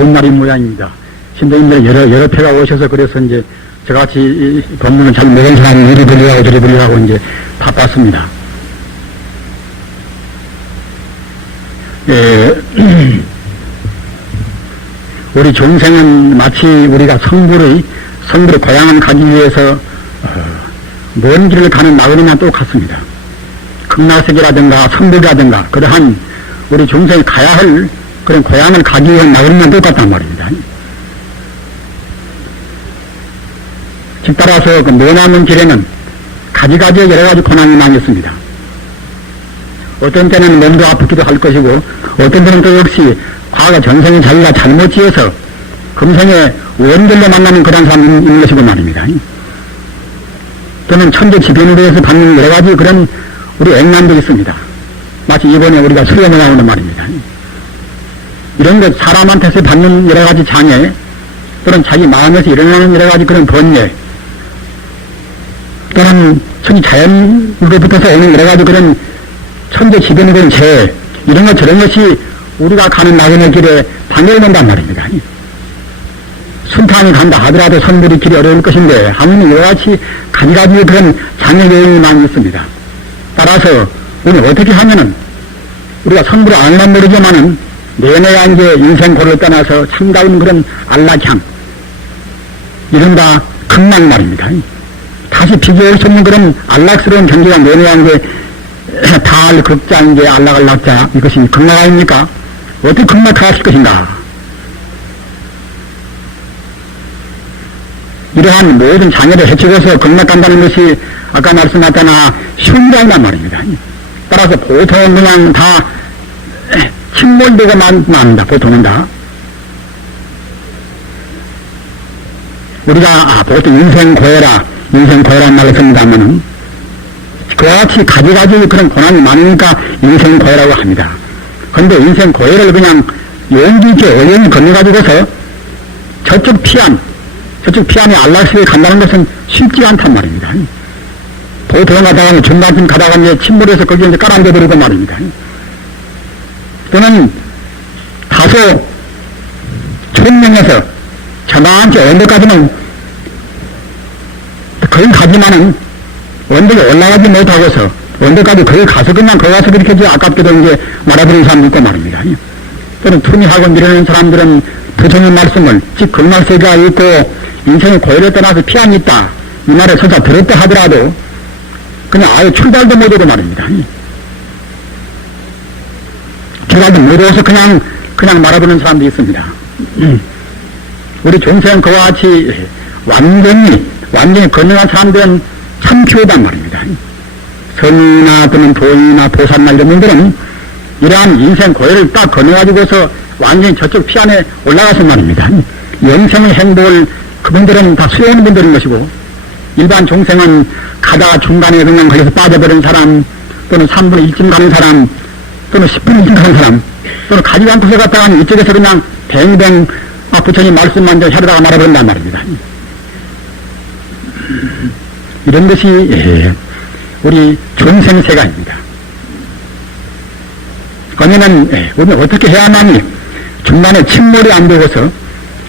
좋은 날인 모양입니다. 신도님들 여러 패가 오셔서 그래서 이제 저같이 이 법문을 잘 모르는 사람이 이리 들리라고 저리 들리라고 이제 바빴습니다. 우리 중생은 마치 우리가 성불의 고향을 가기 위해서 먼 길을 가는 나그네나 똑같습니다. 극락세계라든가 성불이라든가 그러한 우리 중생이 가야 할 그런 고향을 가기 위한 나그네나 똑같단 말입니다. 즉 따라서 그 머나먼 길에는 가지가지 여러 가지 고난이 많이 있습니다. 어떤 때는 몸도 아프기도 할 것이고 어떤 때는 또 역시 과거 전생에 자기가 잘못 지어서 금생에 원결로 만나는 그런 사람이 있는 것이고 말입니다. 또는 천재지변에 대해서 받는 여러 가지 그런 우리 액난도 있습니다. 마치 이번에 우리가 수련을 나오는 말입니다. 이런 것 사람한테서 받는 여러 가지 장애 또는 자기 마음에서 일어나는 여러 가지 그런 번뇌 또는 천지 자연으로부터서 오는 여러 가지 그런 천재지변에 대한 죄 이런 것 저런 것이 우리가 가는 나그네 길에 방해된단 말입니다. 순탄이 간다 하더라도 선불이 길이 어려울 것인데 하느님 여러 가지 가지가지 그런 장애 요인이 많이 있습니다. 따라서 우리 어떻게 하면은 우리가 선불을 안만 모르지만은 내내야 이제 인생 고를 떠나서 참다운 그런 안락향 이른바 극락 말입니다. 다시 비교할 수 없는 그런 안락스러운 경계가 내내야 이제 다알 극자 이제 안락자 이것이 극락 아닙니까? 어떻게 극락하실 것인가? 이러한 모든 장애를 해치고서 극락간다는 것이 아까 말씀하셨다나 쉬운 게 아니란 말입니다. 따라서 보통은 그냥 다 침몰되고 맙니다. 보통은 다. 우리가 보통 인생고해란 말을 씁니다면은 그와 같이 가지가지 그런 고난이 많으니까 인생고해라고 합니다. 그런데 인생고해를 그냥 용기 있게 어연히 건너가지고서 저쪽 피안에 안락세에 간다는 것은 쉽지 않단 말입니다. 보통 가다가 중간쯤 가다가 이제 침몰해서 거기에 이제 깔아앉아버리고 말입니다. 또는 다소 총명해서 저만치 언덕까지는 거기 가지만은 언덕에 올라가지 못하고서 언덕까지 거기 가서 그냥 거기 가서 그렇게 이제 아깝게도 이제 말아버리는 사람도 있고 말입니다. 또는 투미하고 미루는 사람들은 부처님 말씀을 즉 극락세계가 있고 인생의 고열에 떠나서 피안이 있다 이 말을 설사 들었다 하더라도 그냥 아예 출발도 못하고 말입니다. 출발도 못해서 그냥 말아보는 사람도 있습니다. 우리 중생은 그와 같이 완전히 건강한 사람들은 참 필요하단 말입니다. 성이나 또는 도인이나 보살나 이런 분들은 이러한 인생 고열을 딱 건너가지고서 완전히 저쪽 피안에 올라가서 말입니다. 영생의 행복을 그분들은 다 수행하는 분들인 것이고 일반 중생은 가다가 중간에 그냥 거기서 빠져버린 사람 또는 3분의 1쯤 가는 사람 또는 10분의 1쯤 가는 사람 또는 가지가 않고서 갔다가 이쪽에서 그냥 뱅뱅 부처님 말씀만 하려다가 말아버린단 말입니다. 이런 것이 우리 중생세가입니다. 그러면은 우리는 어떻게 해야만 중간에 침몰이 안 되고서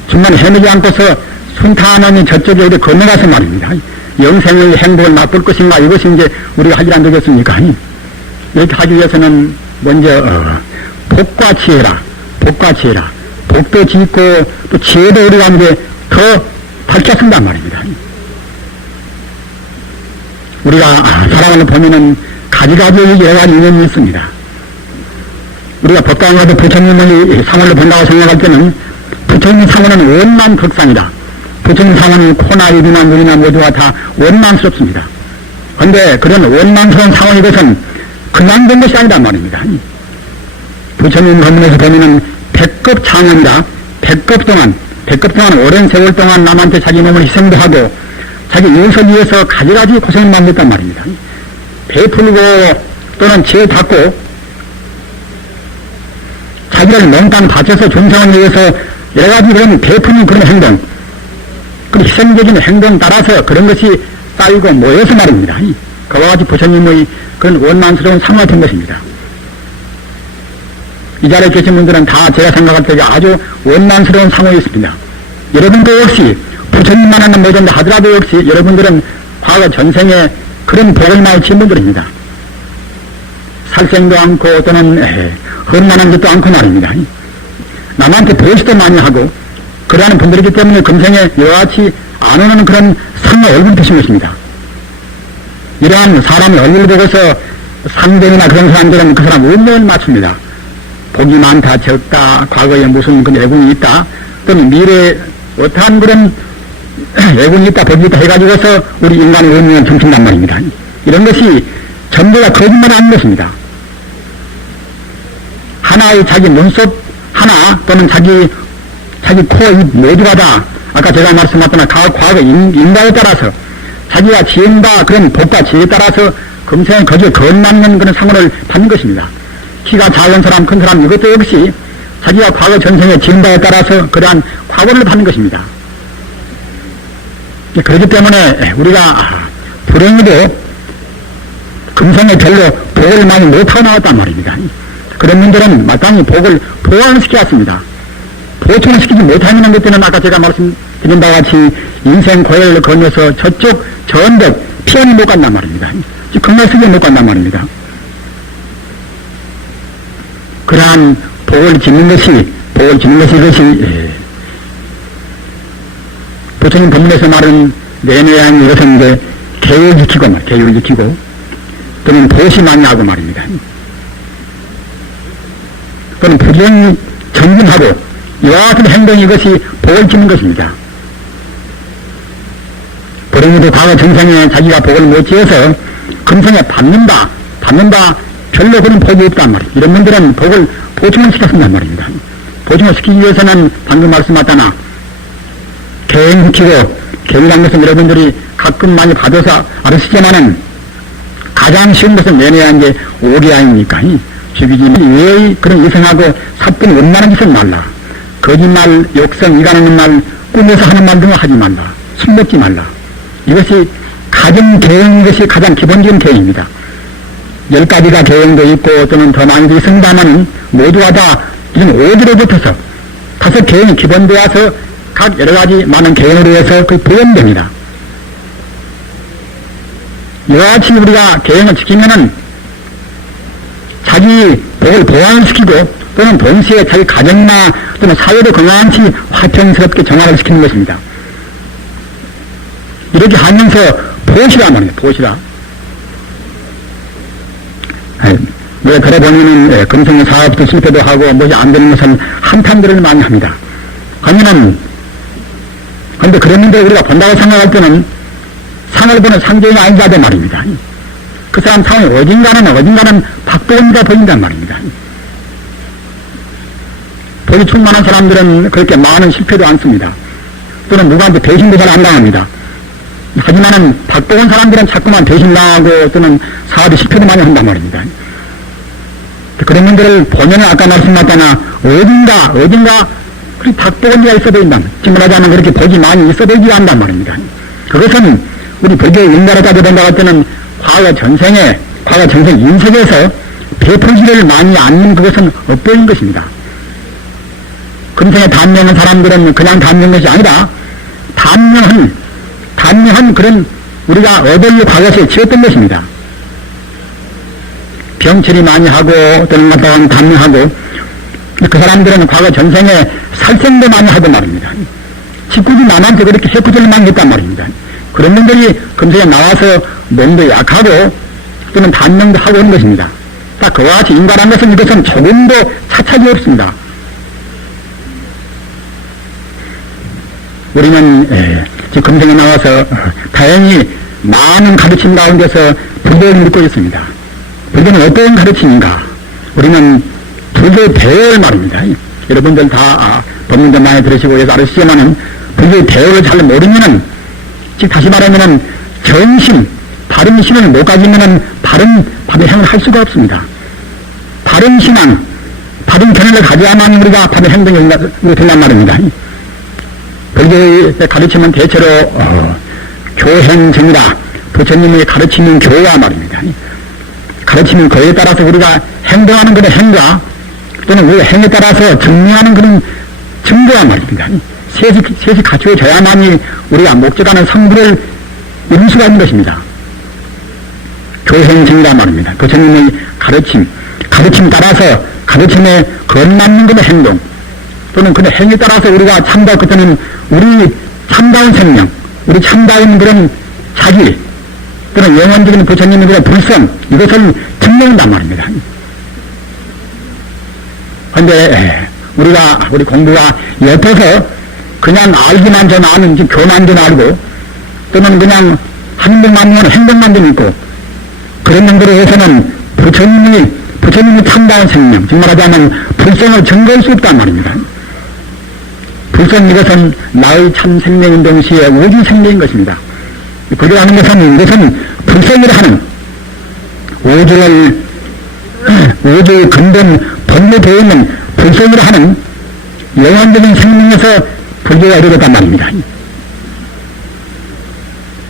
중간에 헤매지 않고서 순탄하니 저쪽에 우리 건너가서 말입니다. 영생의 행복을 맛볼 것인가 이것이 이제 우리가 하지 안 되겠습니까? 이렇게 하기 위해서는 먼저 복과 지혜라. 복도 짓고 또 지혜도 우리가 이제 더 밝혔습니다 말입니다. 우리가 살아가는 보면은 가지가지 여러 가지 인연이 있습니다. 우리가 법당에 가서 부처님의 상원을 본다고 생각할 때는 부처님 상원은 원만극상이다. 부처님 상원은 코나 입이나 물이나 모두가 다 원만스럽습니다. 그런데 그런 원만스러운 상원 이것은 그냥 된 것이 아니란 말입니다. 부처님 법문에서 보면은 100급 장원이다. 100급 동안 오랜 세월 동안 남한테 자기 몸을 희생도 하고 자기 이웃을 위해서 가지가지 고생을 만들었단 말입니다. 베풀고 또는 지혜 닦고 자기를 몽땅 바쳐서 중생을 위해서 여러 가지 그런 베푸는 그런 행동, 그런 희생적인 행동 따라서 그런 것이 쌓이고 모여서 말입니다. 그와 같이 부처님의 그런 원만스러운 상화가 된 것입니다. 이 자리에 계신 분들은 다 제가 생각할 때 아주 원망스러운 상황이 있습니다. 여러분도 역시 부처님만은 못한다 하더라도 역시 여러분들은 과거 전생에 그런 복을 많이 지은 분들입니다. 살생도 않고 또는 험난한 것도 않고 말입니다. 남한테 보시도 많이 하고 그러한 분들이기 때문에 금생에 이와 같이 안 오는 그런 상의 얼굴 보신 것입니다. 이러한 사람의 얼굴을 보고서 상대나 그런 사람들은 그 사람 운명을 맞춥니다. 복이 많다 적다 과거에 무슨 그 애군이 있다 또는 미래에 어떠한 그런 애군이 있다 복이 있다 해가지고서 우리 인간의 운명을 점친단 말입니다. 이런 것이 전부 다 거짓말 아닌 것입니다. 하나의 자기 눈썹 하나 또는 자기 코, 입 모두가 다 아까 제가 말씀하셨던 과거 인과에 따라서 자기가 지은 바 그런 복과 지혜에 따라서 금생에 거기에 걸맞는 그런 상을 받는 것입니다. 키가 작은 사람 큰 사람 이것도 역시 자기가 과거 전생에 지은 바에 따라서 그러한 과거를 받는 것입니다. 그렇기 때문에 우리가 불행히도 금생에 별로 복을 많이 못하고 나왔단 말입니다. 그런 분들은 마땅히 복을 보완시켜왔습니다. 보충을 시키지 못하는 것들은 아까 제가 말씀드린 바와 같이 인생 고열을 건너서 저쪽 전벽 피안이 못 간단 말입니다. 건강수에 못 간단 말입니다. 그러한 복을 짓는 것이 이것이 부처님 법문에서 말하는 내내한 이것은 이제 계율을 지키고 또는 보시 많이 하고 말입니다. 또는 부정이 정진하고 이와 같은 행동이 이것이 복을 짓는 것입니다. 불행히도 과거 전생에 자기가 복을 못 지어서 금생에 받는다 별로 그런 복이 없단 말이에요. 이런 분들은 복을 보충을 시켰단 말입니다. 보충을 시키기 위해서는 방금 말씀하셨다나 계행시키고 계행이라는 것은 여러분들이 가끔 많이 받아서 알으시지만은 가장 쉬운 것은 내내한 게 오리 아닙니까? 죽이지만 왜 그런 이상하고 사뿐 원만한 짓을 말라. 거짓말, 욕성, 이간하는 말, 꿈에서 하는 말 등을 하지 말라. 술 먹지 말라. 이것이 가정 계행인 것이 가장 기본적인 계행입니다. 10가지가 계행도 있고 또는 더 많이 있습니다만 모두가 다 이런 5기로 붙어서 5 계행이 기본되어서 각 여러가지 많은 계행으로 해서 그 보존됩니다. 이와 같이 우리가 계행을 지키면은 자기 복을 보완시키고 또는 동시에 자기 가정나 또는 사회도 건강히 화평스럽게 정화를 시키는 것입니다. 이렇게 하면서 보시라 말이에요. 보시라. 왜 그래 보면은 금성의 사업도 실패도 하고 뭐지 안 되는 것은 한탄들을 많이 합니다. 그러면은 근데 그랬는데 우리가 본다고 생각할 때는 상을 보는 상대가 아니자대 말입니다. 그 사람 상이 어딘가는 박보검이가 보인단 말입니다. 복이 충만한 사람들은 그렇게 많은 실패도 않습니다. 또는 누구한테 배신도 잘 안 당합니다. 하지만은 박보검 사람들은 자꾸만 배신당하고 또는 사업이 실패도 많이 한단 말입니다. 그런 분들을 보면은 아까 말씀하셨잖아 어딘가 그렇게 박보검이가 있어 보인다. 지금하자면 그렇게 복이 많이 있어 보이지 않단 말입니다. 그것은 우리 불교의 인가로 따져본다고 할 때는 과거 전생 인생에서 베풀기를 많이 않는 그것은 엇보인 것입니다. 금생에 단명한 사람들은 그냥 단명한 것이 아니라 단명한 그런 우리가 얻으려 과거에 지었던 것입니다. 병철이 많이 하고 또는 단명하고 그 사람들은 과거 전생에 살생도 많이 하던 말입니다. 직구지 남한테 그렇게 해코지를 많이 했단 말입니다. 그런 분들이 금생에 나와서 몸도 약하고 또는 단명도 하고 있는 것입니다. 딱 그와 같이 인간한 것은 이것은 조금도 차착이 없습니다. 우리는 지금 금생에 나와서 다행히 많은 가르침 가운데서 불교를 믿고 있습니다. 불교는 어떤 가르침인가? 우리는 불교의 대어를 말입니다. 여러분들 다 법문도 많이 들으시고 해서 알으시지만은 불교의 대어를 잘 모르면은 즉 다시 말하면은 정신, 바른 신을 못 가지면은 바른 행을 할 수가 없습니다. 바른 신앙, 바른 견해를 가져야만 우리가 바른 행동이 된단 말입니다. 불교의 가르침은 대체로 교행정이다. 부처님의 가르치는 교화 말입니다. 가르치는 거에 따라서 우리가 행동하는 것의 행과 또는 우리 행에 따라서 증명하는 그런 증거란 말입니다. 셋이 갖추어져야만이 우리가 목적하는 성부를 이룰 수가 있는 것입니다. 교행증이란 말입니다. 부처님의 가르침 따라서 가르침에 걸맞는 그런 행동, 또는 그런 행에 따라서 우리가 참다운 것은 우리 참다운 생명, 우리 참다운 그런 자기, 또는 영원적인 부처님의 그런 불성, 이것을 증명한단 말입니다. 그런데 우리 공부가 옅어서 그냥 알기만 좀 아는, 교만 좀 알고, 또는 그냥 행동만 좀 행동만 좀 있고, 그런 정도로 해서는 부처님이 참다운 생명, 즉 말하자면 불성을 증거할 수 없단 말입니다. 불성, 이것은 나의 참 생명인 동시에 우주 생명인 것입니다. 불교라는 이것은 불성이라 하는 우주의 근본 본래 되어 있는 불성이라 하는 영원적인 생명에서 불교가 이루어졌단 말입니다.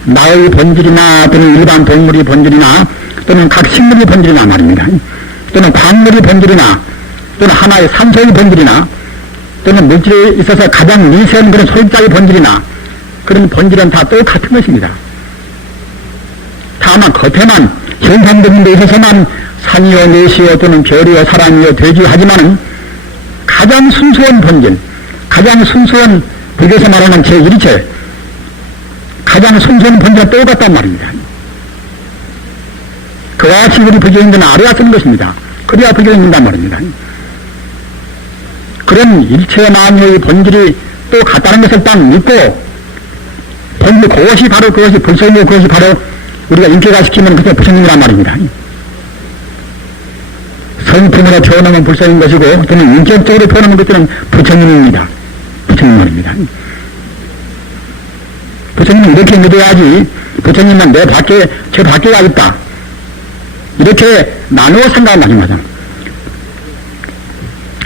나의 본질이나 또는 일반 동물의 본질이나 또는 각 식물의 본질이나 말입니다. 또는 광물의 본질이나 또는 하나의 산소의 본질이나 또는 물질에 있어서 가장 미세한 그런 소입자의 본질이나 그런 본질은 다 똑같은 것입니다. 다만 겉에만 현상적인 데 있어서만 산이요 내시요 또는 별이요 사람이요 돼지요 하지만은 가장 순수한 본질, 가장 순수한 불교에서 말하는 제1체, 가장 순수한 본질은 똑같단 말입니다. 그와 같이 우리 불교인들은 알아야 쓰는 것입니다. 그래야 불교가 있는단 말입니다. 그런 일체 만유의 본질이 또 같다는 것을 딱 믿고, 본질 그것이 바로 그것이 불성이고 그것이 바로 우리가 인격화시키면 그게 부처님이란 말입니다. 성품으로 표현하면 불성인 것이고 또는 인격적으로 표현하는 것들은 부처님입니다. 부처님 말입니다. 부처님은 이렇게 믿어야지 부처님은 저 밖에가 있다. 이렇게 나누어 생각하지 마자.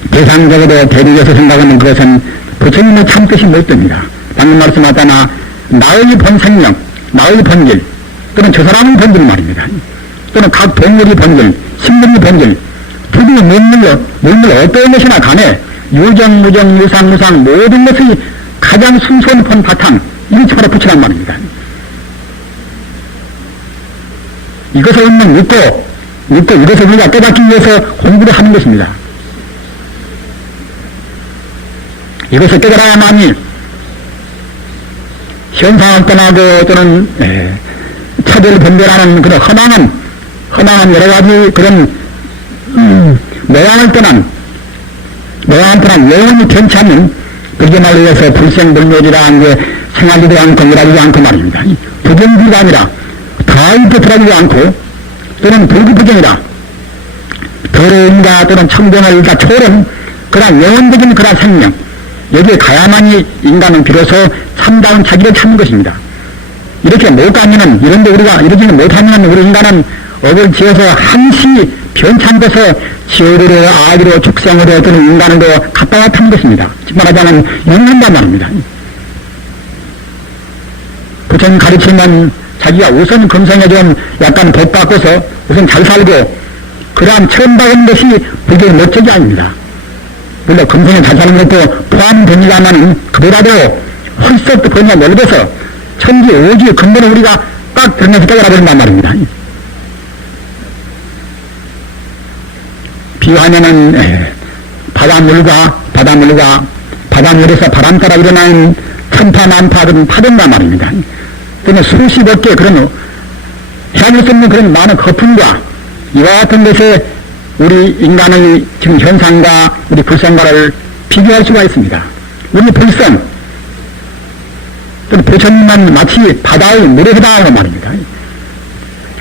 대상적으로 대립해서 생각하는 그것은 부처님의 참 뜻이 못 됩니다. 방금 말씀하잖아. 나의 본생명, 나의 본질, 또는 저 사람의 본질 말입니다. 또는 각 동물의 본질, 식물의 본질, 두두 물물 어떤 것이나 간에 유정, 무정, 유상, 무상 모든 것이 가장 순수한 본 바탕, 이것이 바로 부처란 말입니다. 이것을 믿고 이것을 우리가 깨닫기 위해서 공부를 하는 것입니다. 이것을 깨달아야만이 현상을 떠나고 또는 차별 분별하는 그런 허망한 여러 가지 그런 모양을 떠난 영원히 변치 않는 그게 말로 해서 불생불멸이라는 게 생활지도 않고 일하지도 않고 말입니다. 부정부가 아니라 다이트 들어가지도 않고 또는 불구부정이라 더러움과 또는 청정을 다 초월한 그런 영원적인 그런 생명, 여기에 가야만이 인간은 비로소 참다운 자기를 찾는 것입니다. 이렇게 못 가면은, 이런데 우리가 이러지는 못하면 우리 인간은 업을 지어서 한시 변찬 것에 지옥으로 아기로 축생으로 또는 인간으로 갔다 왔다 하는 것입니다. 즉 말하자면 영원단 말입니다. 부처님 가르치면 자기가 우선 금생에 좀 약간 복 받고서 우선 잘 살고 그러한 처음 받은 것이 불교의 목적이 아닙니다. 물론 금생에 잘 사는 것도 포함됩니다만 그보다도 훨씬 더 범위가 넓어서 천지 오지의 근본을 우리가 딱 들면서 깨달아버린단 말입니다. 비유하면은 바닷물에서 바람 따라 일어나는 천파만파들은 파된단 말입니다. 그러면 수십억 개 그런 헤아릴 수 없는 그런 많은 거품과 이와 같은 것에 우리 인간의 지금 현상과 우리 불성과를 비교할 수가 있습니다. 우리 불성, 또는 부처님만 마치 바다의 물에 해당하고 말입니다.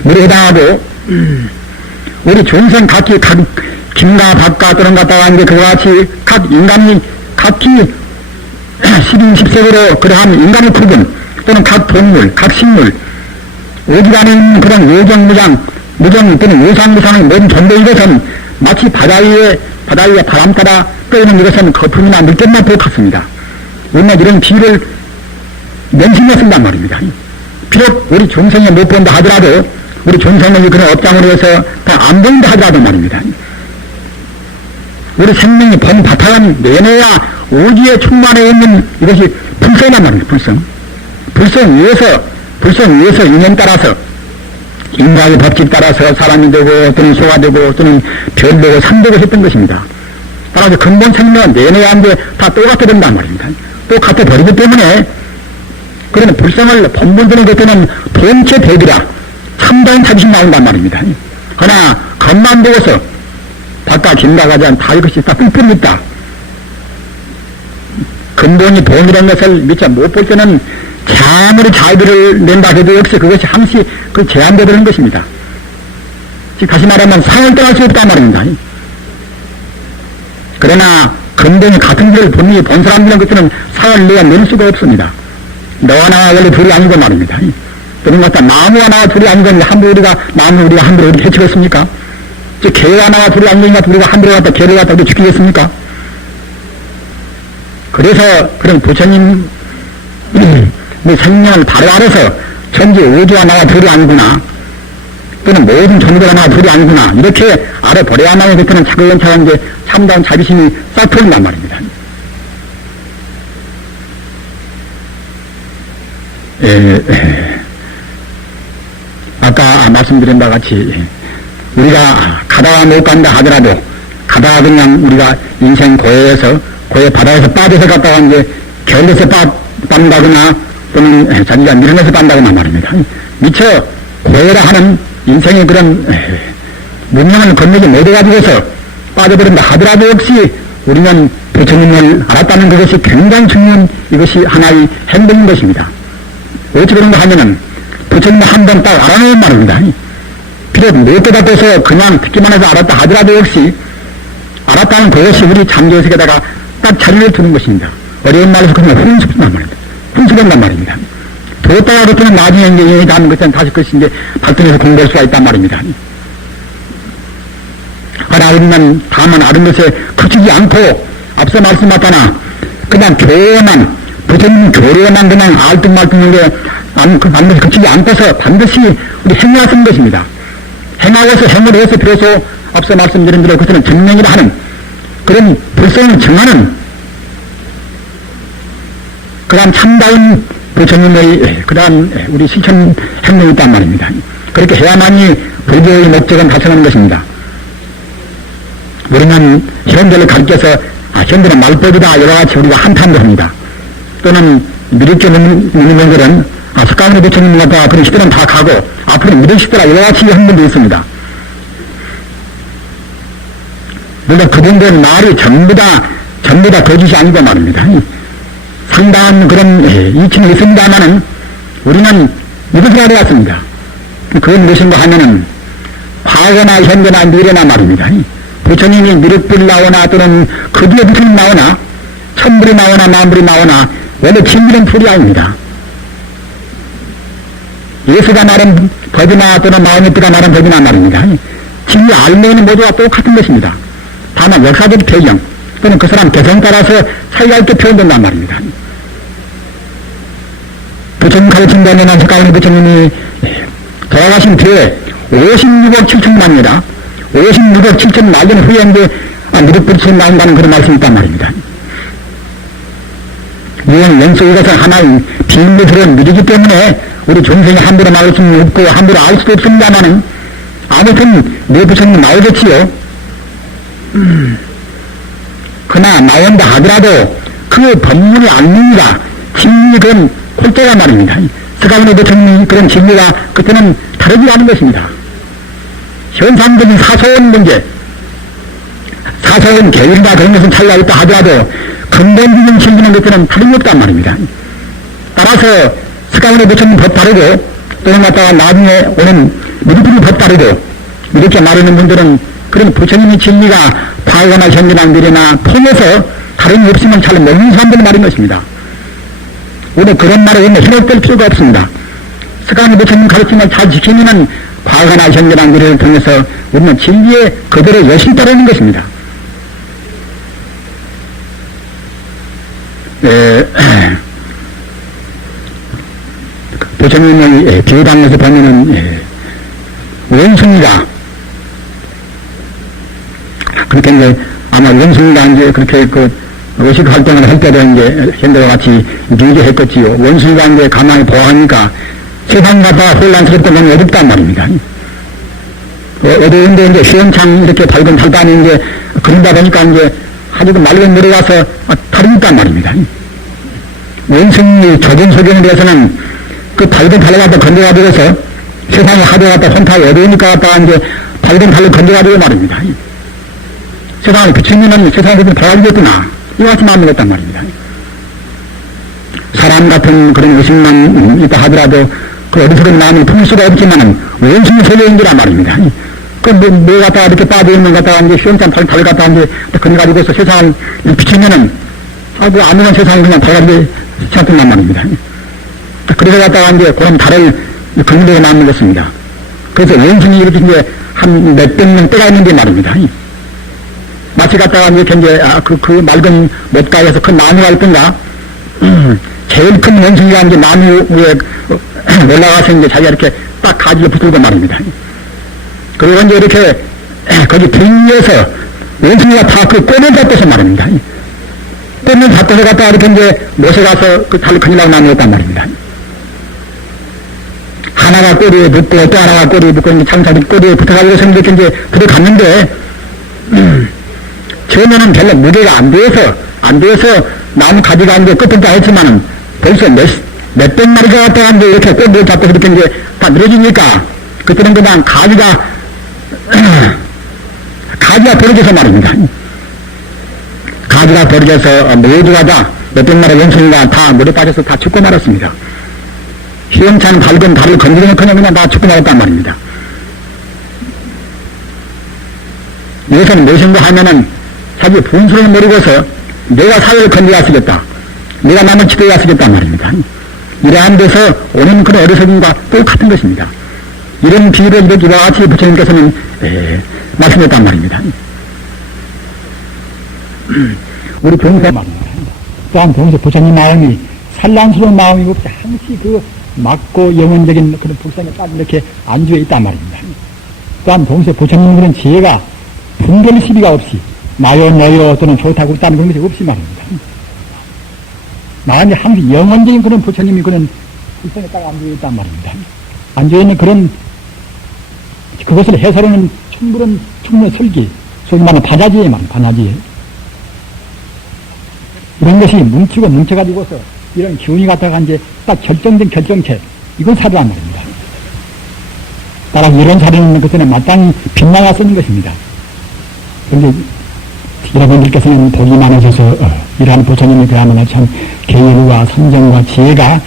물에 해당하고, 우리 중생 각기 김과 박과 또는 갖다가 이제 그와 같이 각 인간이 각기 12, 10색으로 그러한 인간의 부분, 또는 각 동물, 각 식물, 오지간에 있는 그런 무정 또는 유상무상의 모든 전부 이것은 마치 바다 위에 바람 따라 끓는 이것은 거품이나 물결만 똑같습니다. 우리는 이런 비유를 명심해 쓴단 말입니다. 비록 우리 중생이 못 본다 하더라도 우리 중생의 그런 업장으로 해서 다 안 보인다 하더라도 말입니다. 우리 생명이 본 바탕은 내내야 오지에 충만해 있는 이것이 불성이란 말입니다. 불성 위에서 인연 따라서 인과의 법칙 따라서 사람이 되고 또는 소가 되고 또는 별 되고 산 되고 했던 것입니다. 따라서 근본 생명은 내내야인데 다 똑같아 된단 말입니다. 똑같아 버리기 때문에 그러면 불성을 본본되는 것들은 본체 대비라 참다운 자비심 나온단 말입니다. 그러나 겉만 보고서 바깥 긴다가지 않다 이것이 다 뿔뿔이 있다. 근본이 본이라는 것을 미처 못 볼 때는 아무리 자비를 낸다 해도 역시 그것이 항시 그 제한되는 것입니다. 즉 다시 말하면 상을 떠날 수 없단 말입니다. 그러나 근본이 같은 길을 분명히 본 사람들은 그때는 상을 내가 낼 수가 없습니다. 너와 나와 원래 둘이 아니고 말입니다. 그런 것 같다. 나무와 나와 둘이 아니고 함부로 우리가 이렇게 해치겠습니까? 즉 개와 나와 둘이 아니니까 우리가 함부로 갖다 개를 갖다 우리 죽이겠습니까? 그래서 그런 부처님 뭐 생명을 바로 알아서 전지 우주와 나와 둘이 아니구나 또는 모든 존재가 나와 둘이 아니구나 이렇게 알아버려야만 그때는 차근차근 이제 참다운 자비심이 싹 풀린단 말입니다. 아까 말씀드린 바와 같이 우리가 가다가 못 간다 하더라도 가다가 그냥 우리가 인생 고해에서 고해 바다에서 빠져서 갔다가 이제 겨울에서 빤다거나 또는 자기가 밀어내서 빤다거나 말입니다. 미처 고해라 하는 인생의 그런 문명을 건너지 못해가지고서 빠져버린다 하더라도 역시 우리는 부처님을 알았다는 그것이 굉장히 중요한 이것이 하나의 행동인 것입니다. 어찌 그런가 하면은 부처님을 한 번 딱 알아내는 말입니다. 비록 못 깨닫고서 그냥 듣기만 해서 알았다 하더라도 역시 알았다는 그것이 우리 잠재의식에다가 딱 자리를 두는 것입니다. 어려운 말에서 그냥 훈숙한단 말입니다. 훈숙한단 말입니다. 두었다가 그때는 나중에 이제 이 다음 것은 다시 그것이 이제 발전해서 공부할 수가 있단 말입니다. 그러나 우리는 다만 아는 것에 그치지 않고 앞서 말씀하셨다나 그냥 교만한 부처님 교리만 그냥 알듯 말듯인데 반드시 그치지 않고서 반드시 우리 행해야 쓰는 것입니다. 행하고서 행을 해서 비로소 앞서 말씀드린 대로 그것은 증명이라 하는 그런 불성을 증하는 그러한 참다운 부처님의 그러한 우리 실천 행동이 있단 말입니다. 그렇게 해야만이 불교의 목적은 달성하는 것입니다. 우리는 현대를 가르쳐서 현대는 말법이다 여러가지 우리가 한탄도 합니다. 또는 미륵교 문명들은 석가모니 부처님 같다 그런 시대는 다 가고 앞으로 미륵시대라 여러가지 한 분도 있습니다. 물론 그분들 말이 전부 다 거짓이 아니고 말입니다. 상당한 그런 이치는 있습니다만은 우리는 이것을 알아왔습니다. 그건 무엇인가 하면은 과거나 현재나 미래나 말입니다. 부처님이 미륵불 나오나 또는 그 뒤에 부처님 나오나 천불이 나오나 만불이 나오나 원래 진리는 불이 아닙니다. 예수가 말한 법이나 또는 마음의띠가 말한 법이나 말입니다. 진리 알맹이는 모두가 똑같은 것입니다. 다만 역사적 배경 또는 그 사람 개성 따라서 차이가 있게 표현된단 말입니다. 부처님 가르친 데는 석가모니 부처님이 돌아가신 뒤에 56억 7천만이라 56억 7천만 년 후에 이제 미륵불처럼 나온다는 그런 말씀이 있단 말입니다. 이건 영적 이것은 하나의 비밀로 들어온 미륵이기 때문에 우리 중생이 함부로 말할 수는 없고 함부로 알 수도 없습니다만은 아무튼 내 부처님은 나오겠지요. 그러나 나온다 하더라도 그 법문이 아닙니다. 진리 그런 홀대가 말입니다. 석가모니 부처님 그런 진리가 그때는 다르지 않은 것입니다. 현상적인 사소한 문제, 사소한 계율이나 그런 것은 차이가 있다 하더라도 근본적인 진리는 그때는 다름이 없단 말입니다. 따라서 석가모니 부처님 법 다르고 또는 갖다가 나중에 오는 미륵불이 법 다르고 이렇게 말하는 분들은 그런 부처님의 진리가 과거나 현재나 미래나 통해서 다름이 없으면 잘 모르는 사람들 말인 것입니다. 우리 그런 말에 현혹될 필요가 없습니다. 석가모니 부처님 가르침을 잘 지키면은 과거나 현재나 미래를 통해서 우리는 진리에 그대로 열심히 따르는 것입니다. 부처님의 비유당에서 보면은 원숭이가 그렇게 이제 아마 원숭이가 이제 그렇게 그 의식 활동을 할 때도 이제 현대와 같이 유지했겠지요. 원숭이가 이제 가만히 보아하니까 세상마다 혼란스럽던 건 어둡단 말입니다. 어두운데 이제 시원창 이렇게 밝은 달단이 이제 그린다 보니까 이제 아주 그 맑은 물에 가서 달이 있단 말입니다. 원숭이 조경 소견에 대해서는 그 밝은 달을 갖다 건져가지고서 세상에 하루 갖다 혼타 어두우니까 갖다가 이제 밝은 달을 건져가지고 말입니다. 세상을 비추면은 세상에 좀 밝아지겠구나. 이와 같이 마음을 했단 말입니다. 사람 같은 그런 의식만 있다 하더라도 그 어리석은 마음을 품을 수가 없지만은 원숭이 소견인 거란 말입니다. 뭐 갖다가 이렇게 빠져있는 갖다가 이제 시원찮은 달을 갖다가 이제 건져가지고서 세상을 비추면은 아무런 세상이 그냥 밝아지게 시작된단 말입니다. 그래서 갖다가 이제 그런 달을 건져서 만든 것입니다. 그래서 원숭이 이렇게 이제 한 몇백 명 때가 있는데 말입니다. 마치 갖다가 이렇게 이제 그 맑은 못가에서 큰 나무가 있던가, 제일 큰 원숭이가 이제 나무 위에 올라가서 이제 자기가 이렇게 딱 가지에 붙들고 말입니다. 그리고 이제 이렇게 거기 부위에서 원숭이가 다 그 꼬리를 잡고서 말입니다. 꼬리를 잡고서 갖다가 이렇게 이제 못에 가서 그 달을 건지려고 나누었단 말입니다. 하나가 꼬리에 붙고 또 하나가 꼬리에 붙고 이제 참사들이 꼬리에 붙어가지고서 이렇게 이제 들어갔는데, 처음에는 별로 무게가 안 돼서 나무 가지가 이제 끝까지 했지만은 벌써 몇백 마리가 갖다가 이제 이렇게 꼬리를 잡고 이렇게 이제 다 늘어지니까 그때는 그냥 가지가 벌어져서 말입니다. 가지가 벌어져서 모두가 다 몇백 마리 원숭이가 다 물에 빠져서 다 죽고 말았습니다. 시원찮은 밝은 달을 건드리는 그냥 다 죽고 말았단 말입니다. 이것은 무엇인가 하면은 자기 분수를 모르고서 내가 사회를 건드려쓰겠다. 내가 남을 지도해쓰겠단 말입니다. 이러한 데서 오는 그런 어리석음과 똑같은 것입니다. 이런 비유를 이와 같이 부처님께서는 말씀했단 말입니다. 우리 병사 말입니다. 또한 동시에 부처님 마음이 산란스러운 마음이고 항시 그 맑고 영원적인 그런 불상에 딱 이렇게 안주해 있단 말입니다. 또한 동시에 부처님 그런 지혜가 분별 시비가 없이 나요 너요 또는 좋다고 있다는 그런 것이 없이 말입니다. 나한테 항상 영원적인 그런 부처님이 그런 불상에 딱 안주해 있단 말입니다. 안주해 있는 그런 그것을 해설하는 충분한 설기 소위 말하는 반야지에 말이에요. 반야지에 이런 것이 뭉쳐가지고서 이런 기운이 갖다가 이제 딱 결정된 결정체 이건 사도란 말입니다. 따라서 이런 사도는 것은 마땅히 빛나가 쓰는 것입니다. 그런데 여러분들께서는 복이 많으셔서 이러한 부처님이 그야말로 참 계율과 선정과 지혜가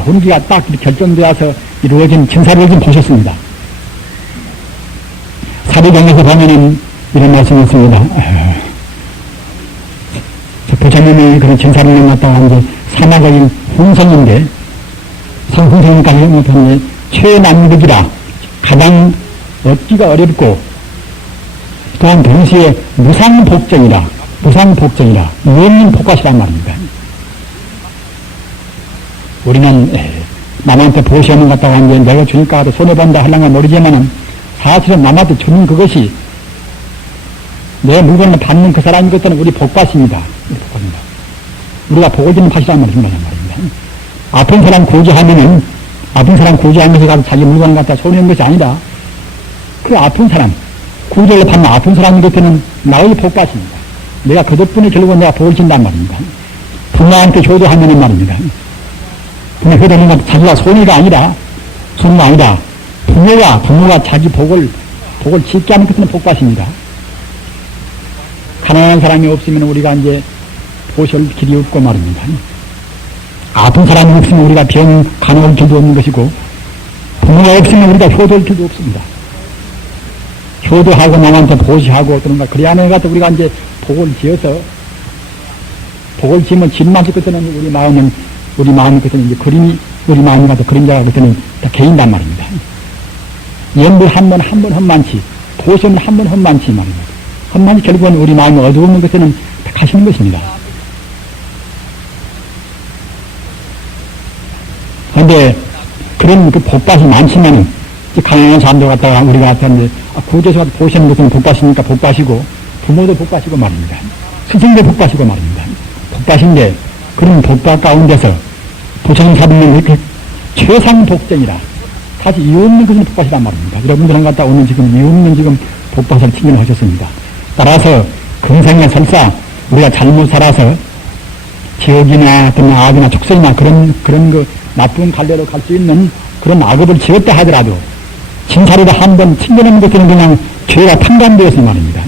훈기가 딱 결정되어서 이루어진 증사를 좀 보셨습니다. 사도경에서 보면은 이런 말씀이 있습니다. 부처님이 그런 증사를 만났다가 이제 사마적인 훈성인데, 훈성이니까 이제 최난극이라 가장 얻기가 어렵고, 또한 동시에 무상복정이라 무없는 복과시란 말입니다. 우리는 남한테 보시하는 것 같다고 이제 내가 주니까 하도 손해본다 하려는 건 모르지만은 사실은 남한테 주는 그것이 내 물건을 받는 그 사람인 것들은 우리 복과시입니다. 우리가 복을 주는 밭이란 말입니다. 아픈 사람 구조하면은 아픈 사람 구조하면서 가서 자기 물건을 갖다 손해는 것이 아니라 그 아픈 사람 구조를 받는 아픈 사람인 것들은 나의 복과시입니다. 내가 그 덕분에 결국은 내가 복을 준단 말입니다. 부모한테 효도하면은 말입니다. 부모 효도하는 건 자기가 손해가 아니라 부모가 자기 복을 짓게 하는 것은 복과시입니다. 가난한 사람이 없으면 우리가 이제 보실 길이 없고 말입니다. 아픈 사람이 없으면 우리가 병 간호할 길도 없는 것이고, 부모가 없으면 우리가 효도할 길도 없습니다. 효도하고 남한테 보시하고 그런가 그래야 내가 우리가 이제 복을 지어서 복을 지으면 진만치 끝에는 우리 마음이 끝에는 이제 그림이 우리 마음이 가서 그림자가 끝에는 다 개인단 말입니다. 연불 한 번 험만치, 보시는 한 번 험만치 말입니다. 험만치 결국은 우리 마음이 어두운 것에는 다 가시는 것입니다. 그런데 그런 그 복밭이 많지만은 가난한 사람들 갖다가 우리가 갖다 이제 구조에서 보시는 것은 복밭이니까 복밭이고 부모도 복받이고 말입니다. 스승도 복받이고 말입니다. 복받인데 그런 복받 가운데서 부처님 사부는 그 최상 복정이라 다시 이유 없는 것은 복받이란 말입니다. 여러분들은 갔다 오는 지금 이유 없는 지금 복받을 칭견하셨습니다. 따라서 금생에 설사 우리가 잘못 살아서 지옥이나 어떤 악이나 축생이나 그런 그 나쁜 갈래로 갈 수 있는 그런 악업을 지었다 하더라도 진사리로 한번 칭견하는 것들은 그냥 죄가 탕감되었을 말입니다.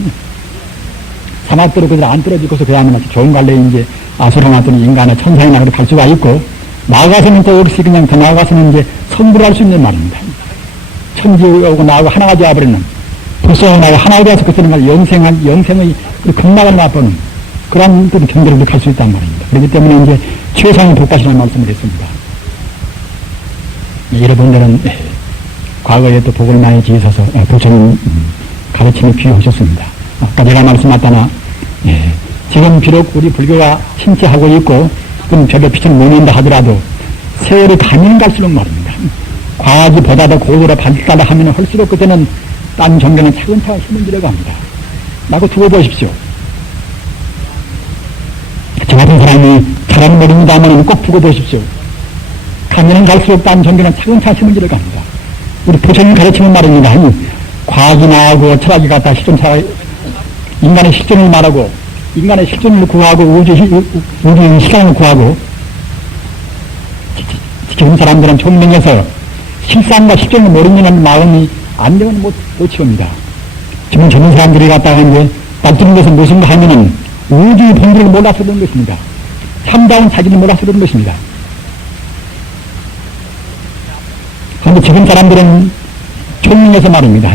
사막도로 그들 안 떨어지고서 그 다음에 좋은 갈래 이제 아수라나 또는 인간의 천상이나 그렇게 갈 수가 있고 나아가서는 또 역시 그냥 더 나아가서는 이제 성불할 수 있는 말입니다. 천지하고 나하고 하나가 되어버리는 불성하고 나하고 하나가 되어서 그때는 영생의 극락을 맛보는 그런 경계를 갈 수 있단 말입니다. 그렇기 때문에 이제 최상의 복받이라는 말씀을 했습니다. 여러분들은 과거에 또 복을 많이 지으셔서 부처님 가르침에 귀하셨습니다. 아까 제가 말씀하셨다나 지금 비록 우리 불교가 침체하고 있고 그럼 별로 빛을 못 낸다 하더라도 세월이 가면 갈수록 말입니다. 과학이 보다 더 고도로 발달을 하면 할수록 그때는 딴 종교는 차근차근 힘을 들여고 합니다. 라고 두고 보십시오. 저 같은 사람이 잘하는 모릅니다만 꼭 두고 보십시오. 가면은 갈수록 딴 종교는 차근차근 힘을 들여고 합니다. 우리 부처님 가르치는 말입니다. 과학이 나하고 철학이 갖다 실존차 인간의 실존을 말하고 인간의 실존을 구하고 우주의 시간을 구하고 지금 사람들은 총명해서 실상과 실존을 모르는 마음이 안되면 못 치웁니다. 지금 젊은 사람들이 갖다가 이제 낯뜨는 것은 무슨가 하면은 우주의 본질을 몰라서 그런 것입니다. 참다운 자기를 몰라서 그런 것입니다. 그런데 지금 사람들은 총명해서 말입니다.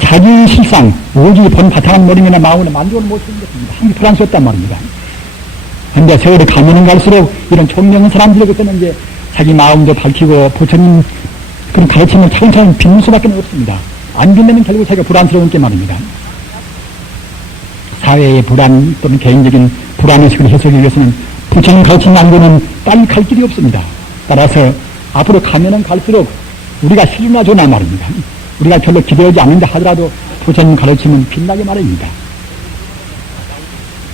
자기 실상, 우주의 본 바탕한 모르면 마음을 만족을 못하는 것입니다. 한게 불안스럽단 말입니다. 그런데 세월이 가면은 갈수록 이런 총명한 사람들이 그때는 이제 자기 마음도 밝히고 부처님 그런 가르침을 차근차근 빚는 수밖에 없습니다. 안 빚으면 결국 자기가 불안스러운 게 말입니다. 사회의 불안 또는 개인적인 불안의식을 해소하기 위해서는 부처님 가르침 안고는 빨리 갈 길이 없습니다. 따라서 앞으로 가면은 갈수록 우리가 실나 좋나 말입니다. 우리가 별로 기대하지 않는다 하더라도 부처님 가르침은 빛나게 말입니다.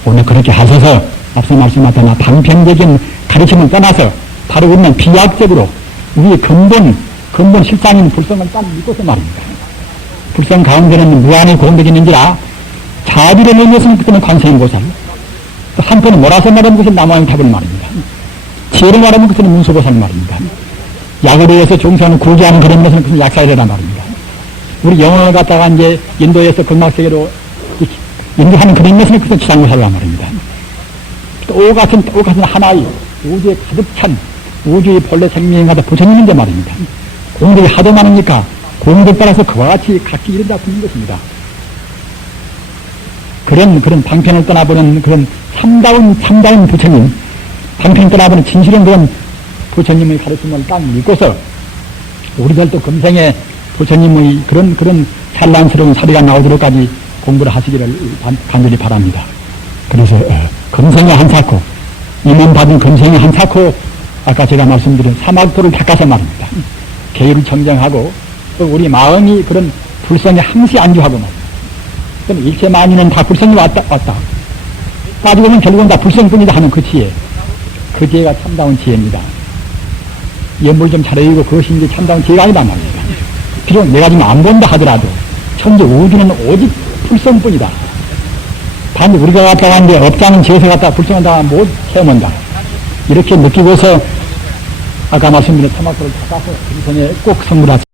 오늘 그렇게 하셔서 앞서 말씀하셨다나 방편적인 가르침을 떠나서 바로 우리는 비약적으로 우리의 근본 실상인 불성을 딱 믿고서 말입니다. 불성 가운데는 무한의 공덕이 있는지라 자비를 내면서는 그때는 관세음보살 또 한편은 몰아서 말하는 것은 남아의 답을 말입니다. 지혜를 말하는 것은 문수보살 말입니다. 약을 위해서 종사하는 구제하는 그런 것은 그것은 약사이라란 말입니다. 우리 영혼을 갖다가 이제 인도에서 극락세계로 인도하는 그런 것은 그것은 지상보살이란 말입니다. 똑같은 하나의 우주에 가득 찬 우주의 본래 생명이 가득 부처님인데 말입니다. 공덕이 하도 많으니까 공덕 따라서 그와 같이 각기 이른다 부는 것입니다. 그런 방편을 떠나보는 그런 참다운 부처님, 방편을 떠나보는 진실한 그런 부처님의 가르침을 딱 믿고서 우리들도 금생에 부처님의 그런 찬란스러운 사리가 나오도록까지 공부를 하시기를 간절히 바랍니다. 그래서 금생에 한사코, 임원 받은 금생에 한사코, 아까 제가 말씀드린 사막도를 닦아서 말입니다. 계율을 정정하고 또 우리 마음이 그런 불성에 항시 안주하고 말입니다. 그럼 일체 만인은 다 불성이 왔다. 빠지고 보면 결국은 다 불성뿐이다 하는 그 지혜. 그 지혜가 참다운 지혜입니다. 예물 좀 잘해주고 그것이 이제 참다운 지혜가 아니다 말입니다. 비록 내가 지금 안 본다 하더라도 천재 우주는 오직 불성뿐이다. 반대 우리가 갖다가 이제 업장은 지혜서 갖다가 불성한다 못 체험한다. 이렇게 느끼고서 아까 말씀드린 사막도를 닦아서 금성에 꼭 성불하시